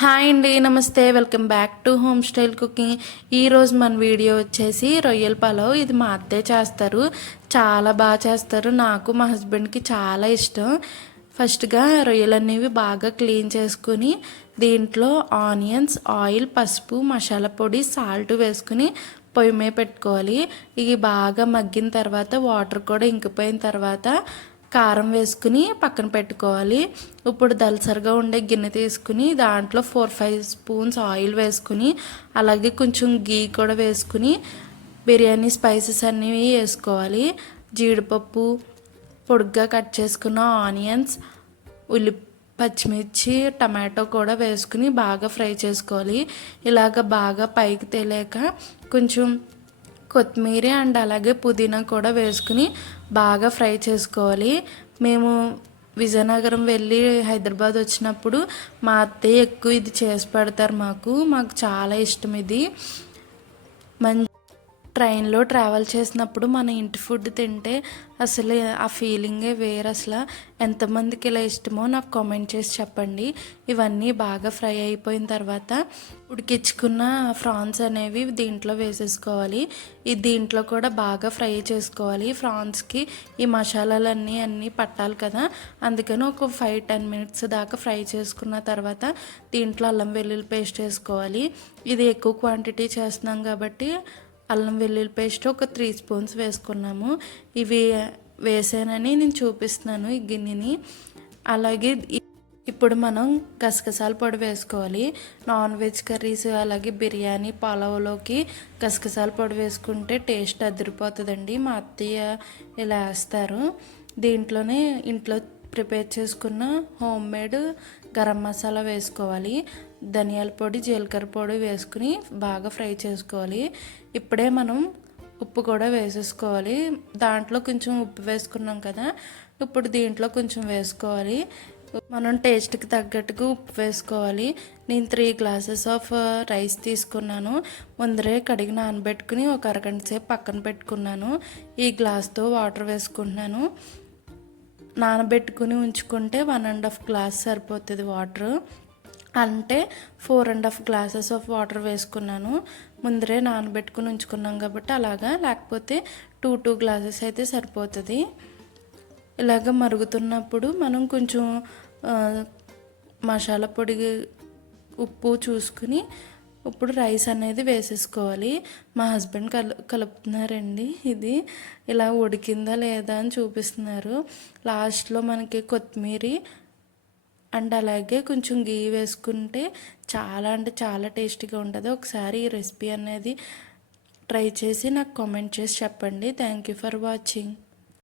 Hi అండి నమస్తే welcome back to home style cooking. ఈరోజు మన వీడియో వచ్చేసి రొయ్యల పలావ్. ఇది మా అత్తే చేస్తారు. చాలా బాగా చేస్తారు. నాకు మా హస్బెండ్కి చాలా ఇష్టం. ఫస్ట్గా రొయ్యలు అనేవి బాగా క్లీన్ చేసుకుని దీంట్లో ఆనియన్స్ ఆయిల్ పసుపు మసాలా పొడి సాల్ట్ వేసుకుని పొయ్యి మీద పెట్టుకోవాలి. ఇవి బాగా మగ్గిన తర్వాత వాటర్ కూడా ఇంకిపోయిన తర్వాత కారం వేసుకుని పక్కన పెట్టుకోవాలి. ఇప్పుడు దలసరిగా ఉండే గిన్నె తీసుకుని దాంట్లో ఫోర్ ఫైవ్ స్పూన్స్ ఆయిల్ వేసుకుని అలాగే కొంచెం గీ కూడా వేసుకుని బిర్యానీ స్పైసెస్ అన్నీ వేసుకోవాలి. జీడిపప్పు పొడుగ్గా కట్ చేసుకున్న ఆనియన్స్ ఉల్లి పచ్చిమిర్చి టమాటో కూడా వేసుకుని బాగా ఫ్రై చేసుకోవాలి. ఇలాగ బాగా పైకి తేలేక కొంచెం కొత్తిమీర అండ్ అలాగే పుదీనా కూడా వేసుకుని బాగా ఫ్రై చేసుకోవాలి. మేము విజయనగరం వెళ్ళి హైదరాబాద్ వచ్చినప్పుడు మా అత్తయ్య ఎక్కువ ఇది చేసి పెడతారు మాకు. మాకు చాలా ఇష్టం ఇది. మంచి ట్రైన్లో ట్రావెల్ చేసినప్పుడు మన ఇంటి ఫుడ్ తింటే అసలు ఆ ఫీలింగే వేరు అసలు. ఎంతమందికి ఇలా ఇష్టమో నాకు కామెంట్ చేసి చెప్పండి. ఇవన్నీ బాగా ఫ్రై అయిపోయిన తర్వాత ఉడికించుకున్న ఫ్రాన్స్ అనేవి దీంట్లో వేసేసుకోవాలి. ఈ దీంట్లో కూడా బాగా ఫ్రై చేసుకోవాలి. ఫ్రాన్స్కి ఈ మసాలాలన్నీ అన్నీ పట్టాలి కదా. అందుకని ఒక ఫైవ్ టెన్ మినిట్స్ దాకా ఫ్రై చేసుకున్న తర్వాత దీంట్లో అల్లం వెల్లుల్లి పేస్ట్ వేసుకోవాలి. ఇది ఎక్కువ క్వాంటిటీ చేస్తున్నాం కాబట్టి అల్లం వెల్లుల్లి పేస్ట్ ఒక త్రీ స్పూన్స్ వేసుకున్నాము. ఇవి వేసానని నేను చూపిస్తున్నాను ఈ గిన్నెని. అలాగే ఇప్పుడు మనం గసగసాల పొడి వేసుకోవాలి. నాన్ వెజ్ కర్రీస్ అలాగే బిర్యానీ పలావ్లోకి గసగసాల పొడి వేసుకుంటే టేస్ట్ అదిరిపోతుందండి. మా అత్తయ్య ఇలా వేస్తారు. దీంట్లోనే ఇంట్లో ప్రిపేర్ చేసుకున్న హోమ్ మేడ్ గరం మసాలా వేసుకోవాలి. ధనియాల పొడి జీలకర్ర పొడి వేసుకుని బాగా ఫ్రై చేసుకోవాలి. ఇప్పుడే మనం ఉప్పు కూడా వేసేసుకోవాలి. దాంట్లో కొంచెం ఉప్పు వేసుకున్నాం కదా ఇప్పుడు దీంట్లో కొంచెం వేసుకోవాలి. మనం టేస్ట్కి తగ్గట్టుగా ఉప్పు వేసుకోవాలి. నేను త్రీ గ్లాసెస్ ఆఫ్ రైస్ తీసుకున్నాను. ముందరే కడిగి నానబెట్టుకుని ఒక అరగంట సేపు పక్కన పెట్టుకున్నాను. ఈ గ్లాస్తో వాటర్ వేసుకుంటున్నాను. నానబెట్టుకుని ఉంచుకుంటే వన్ అండ్ హాఫ్ గ్లాస్ సరిపోతుంది వాటర్ అంటే four and half glasses of water వేసుకున్నాను. ముందరే నానబెట్టుకుని ఉంచుకున్నాం కాబట్టి అలాగా లేకపోతే టూ టూ గ్లాసెస్ అయితే సరిపోతుంది. ఇలాగ మరుగుతున్నప్పుడు మనం కొంచెం మసాలా పొడి ఉప్పు చూసుకుని ఇప్పుడు రైస్ అనేది వేసేసుకోవాలి. మా హస్బెండ్ కలు కలుపుతున్నారండి ఇది. ఇలా ఉడికిందా లేదా అని చూపిస్తున్నారు. లాస్ట్లో మనకి కొత్తిమీర అండ్ అలాగే కొంచెం గీ వేసుకుంటే చాలా అంటే చాలా టేస్టీగా ఉంటుంది. ఒకసారి ఈ రెసిపీ అనేది ట్రై చేసి నాకు కామెంట్ చేసి చెప్పండి. Thank you for watching.